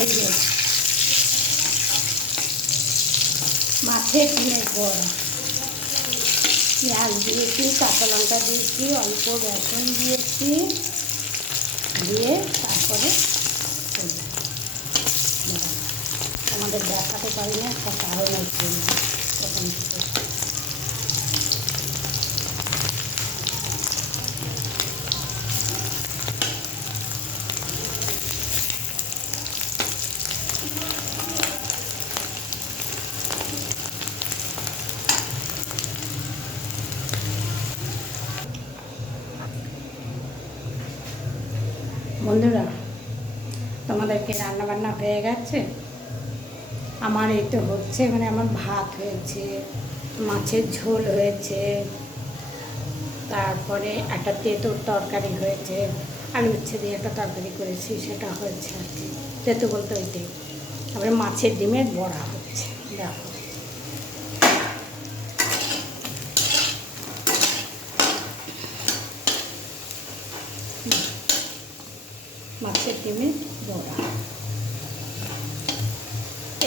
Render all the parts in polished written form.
এই যে মাছের ডিমের বড়া, পেঁয়াজ দিয়েছি, কাঁচা লঙ্কা দিয়েছি, অল্প বেসন দিয়েছি, দিয়ে তারপরে আমাদের দেখাতে পারি না একটা কারণ আছে তখন থেকে। বন্ধুরা, তোমাদেরকে রান্নাবান্না হয়ে গেছে? আমার এই তো হচ্ছে, মানে আমার ভাত হয়েছে, মাছের ঝোল হয়েছে, তারপরে একটা তেঁতুর তরকারি হয়েছে, আলু উচ্ছে দিয়ে একটা তরকারি করেছি, সেটা হয়েছে আর কি, তেঁতু বলতে ওইটাই। তারপরে মাছের ডিমের বড়া হচ্ছে, দেখো। মাছের ডিমের বড়া,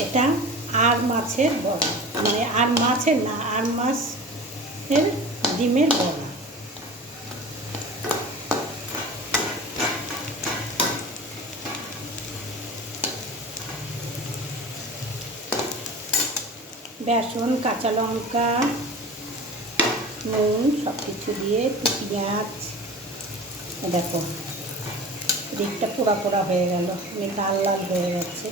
এটা আর মাছের বড়া, মানে আর মাছের না, আর মাছের ডিমের বড়া। বেসন, কাঁচা লঙ্কা, নুন সব কিছু দিয়ে, পেঁয়াজ, দেখো দিকটা পোড়া পোড়া হয়ে গেল, লাল লাল হয়ে গেছে।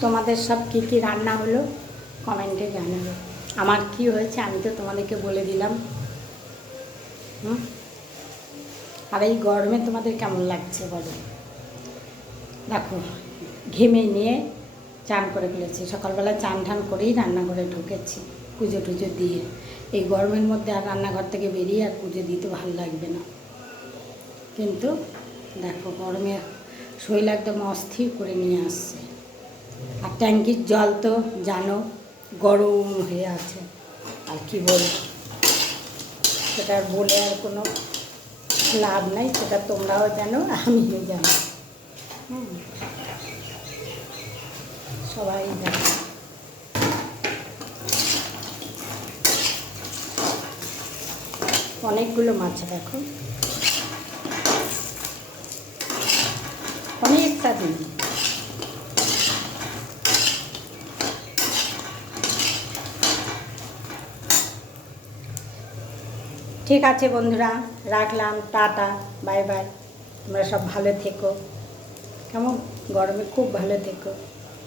তোমাদের সব কী কী রান্না হলো কমেন্টে জানাবে। আমার কি হয়েছে আমি তো তোমাদেরকে বলে দিলাম। আর এই গরমে তোমাদের কেমন লাগছে বলো। দেখো ঘেমে নিয়ে চান করে ফেলেছি, সকালবেলা চান ঠান করেই রান্নাঘরে ঢুকেছি পুজো টুজো দিয়ে। এই গরমের মধ্যে আর রান্নাঘর থেকে বেরিয়ে আর পুজো দিতে ভালো লাগবে না, কিন্তু দেখো গরমে শরীর একদম অস্থির করে নিয়ে আসছে। আর ট্যাঙ্কির জল তো জানো গরম হয়ে আছে, আর কি বলবো, সেটা বলে আর কোনো লাভ নাই, সেটা তোমরাও জানো আমিও জানি, সবাই জানে। অনেকগুলো মাছ, দেখো অনেকটা দিন। ঠিক আছে বন্ধুরা, রাখলাম, টাটা, বাই বাই। তোমরা সব ভালো থেকো, কেমন, গরমে খুব ভালো থেকো।